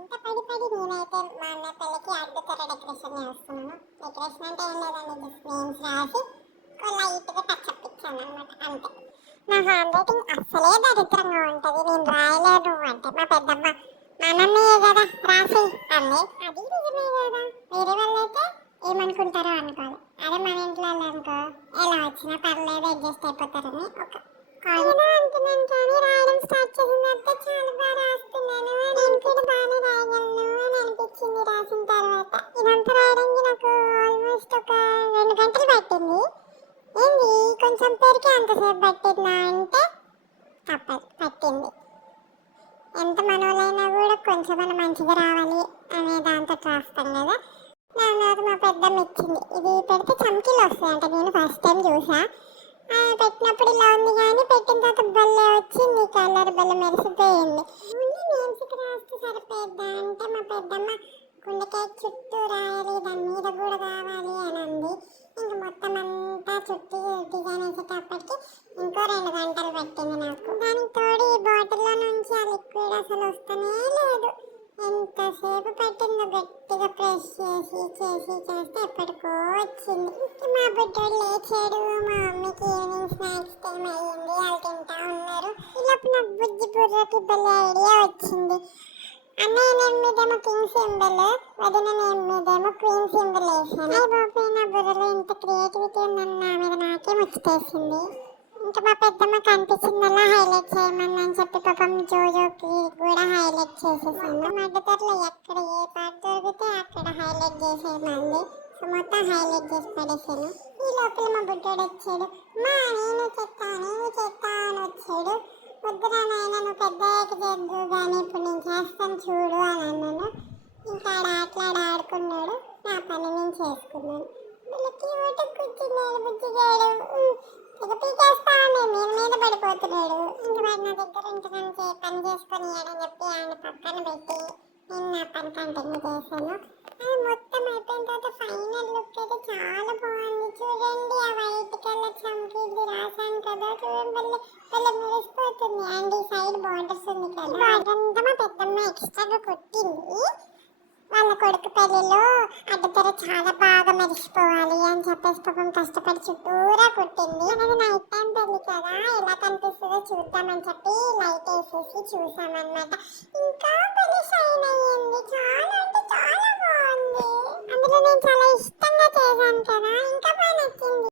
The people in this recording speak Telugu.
ఇంత పడి పడి నేనైతే మా అన్న పెళ్ళికి అడ్డుతెర డెకరేషన్ చేస్తున్నాను. డెకరేషన్ అంటే ఏం లేదండి, జస్ట్ నేమ్స్ రాసి లైట్గా టచ్ అప్ ఇచ్చాను అనమాట, అంతే. నా హ్యాండ్ రైటింగ్ అస్సలే దరిద్రంగా ఉంటుంది, నేను రాయలేదు అంటే మా పెద్దమ్మ మా అన్నయ్యే కదా రాసి అంది. అది నిజమే కదా, వేరే వాళ్ళైతే ఏమనుకుంటారో అనుకోవాలి, అదే మన ఇంట్లో అనుకో ఎలా వచ్చినా పర్లేదు అడ్జస్ట్ అయిపోతారని ఒక ఏదో అనుకున్నాను. కానీ రాయడం స్టార్ట్ చేసిన తర్వాత చాలా బాగా రాస్తున్నాను, నేను కూడా బాగానే రాయగలను అని అనిపించింది రాసిన తర్వాత. ఇదంతా రాయడానికి నాకు ఆల్మోస్ట్ ఒక 2 గంటలు పట్టింది. ఏంది కొంచెం పేరుకి అంతసేపు పట్టిందా అంటే తప్పదు, పట్టింది. ఎంత మనోళ్ళైనా కూడా కొంచెం మంచిగా రావాలి అనే దాంతో రాస్తాం కదా. దాని తర్వాత మా పెద్దమ్మ ఇచ్చింది, ఇది పెడితే చమ్కీలు వస్తాయంట. నేను ఫస్ట్ టైం చూసా, పెట్టినప్పుడు ఇలా ఉంది కానీ పెట్టిన తర్వాత భలే వచ్చింది, కలర్ భలే మెరిసిపోయింది. ఓన్లీ నేమ్స్కి రాస్తే సరిపోద్దా అంటే మా పెద్దమ్మ గుండెకాయ చుట్టూ రాయాలి, దాని మీద కూడా కావాలి అని అంది. ఇంక మొత్తం అంతా చుట్టూ డిజైన్ వేసేటప్పటికి ఇంకో 2 గంటలు పట్టింది నాకు. దానికి తోడు ఈ బాటిల్లో నుంచి ఆ లిక్విడ్ అసలు వస్తూనే లేదు. ఎంతసేపు పట్టిందో గట్టిగా ప్రెస్ చేసి చేస్తే ఎప్పటికో వచ్చింది. మా బుడ్డోడు లేచాడు, మా మమ్మీకి ఈవినింగ్ స్నాక్స్ టైం అయ్యింది, వాళ్ళు తింటా ఉన్నారు. ఈలోపు నాకు బుజ్జి బుర్రకి భలే ఐడియా వచ్చింది. అన్నయ్య నేమ్ మీదేమో కింగ్ సింబల్, వదిన నేమ్ మీదేమో క్వీన్ సింబల్ వేసాను. అయ్యి బాబు, నా బుర్రలో ఇంత క్రియేటివిటీ ఉందని నా మీద నాకే ముచ్చటేసింది. ఇంకా మా పెద్దమ్మ కనిపించిందల్లా హైలైట్ చేయమని అని చెప్పి పాపం జోజోకి కూడా హైలైట్ చేసేసాను. మధ్యతరలో ఎక్కడ ఏ పాట దొరికితే అక్కడ హైలైట్ చేసేయమంది. సో మొత్తం హైలైట్ చేసి పడేసాను. ఈ లోపల మా బుడ్డోడు వచ్చాడు. మా నేను చెప్తా అని వచ్చాడు. వద్దురా నాయన, నువ్వు పెద్దయ్యాక చేద్దు కానీ ఇప్పుడు నేను చేస్తాను చూడు అని అన్నాను. ఇంకా ఆడుకున్నాడు, నా పని నేను చేసుకున్నాను. వీళ్ళకి ఓటు కూర్చున్నాడు బుజ్జిగాడు, ఇక పీకేస్తాను మీద పడిపోతున్నాడు. ఇంకా వాడు నా దగ్గర ఇంటికి పని చేసుకొని అని చెప్పి ఆయన పక్కన పెట్టి నేను నా పని కంటిన్యూ చేశాను. అది మొత్తం అయిపోయిన తర్వాత ఫైనల్ లుక్ అయితే చాలా బాగుంది. చూడండి, ఆ వైట్ కలర్ చమ్కీది రాశాను కదా, చూడండి భలే మెరిసిపోతుంది. అండ్ ఈ సైడ్ బార్డర్స్ ఉంది కదా, బార్డర్ అంతా మా పెద్దమ్మ ఎక్స్ట్రాగా కొట్టింది. వాళ్ళ కొడుకు పెళ్లిలో అడ్డతెర చాలా బాగా మెరిసిపోవాలి అని చెప్పేసి పాపం కష్టపడి చుట్టూరా కుట్టింది. అనేది నైట్ టైం పెళ్లి కదా, ఎలా కనిపిస్తుందో చూద్దామని చెప్పి లైట్ వేసేసి చూసామన్నమాట. ఇంకా పెళ్లి షైన్ అయ్యింది, చాలా అంటే చాలా బాగుంది. అందులో నేను చాలా ఇష్టంగా చేశాను కదా, ఇంకా బాగా నచ్చింది.